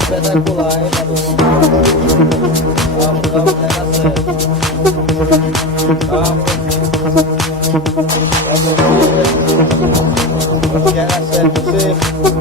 Espetacular, hein, mano? Vamos, vamos, vai dar certo. Vamos. Vamos, vai dar certo, você.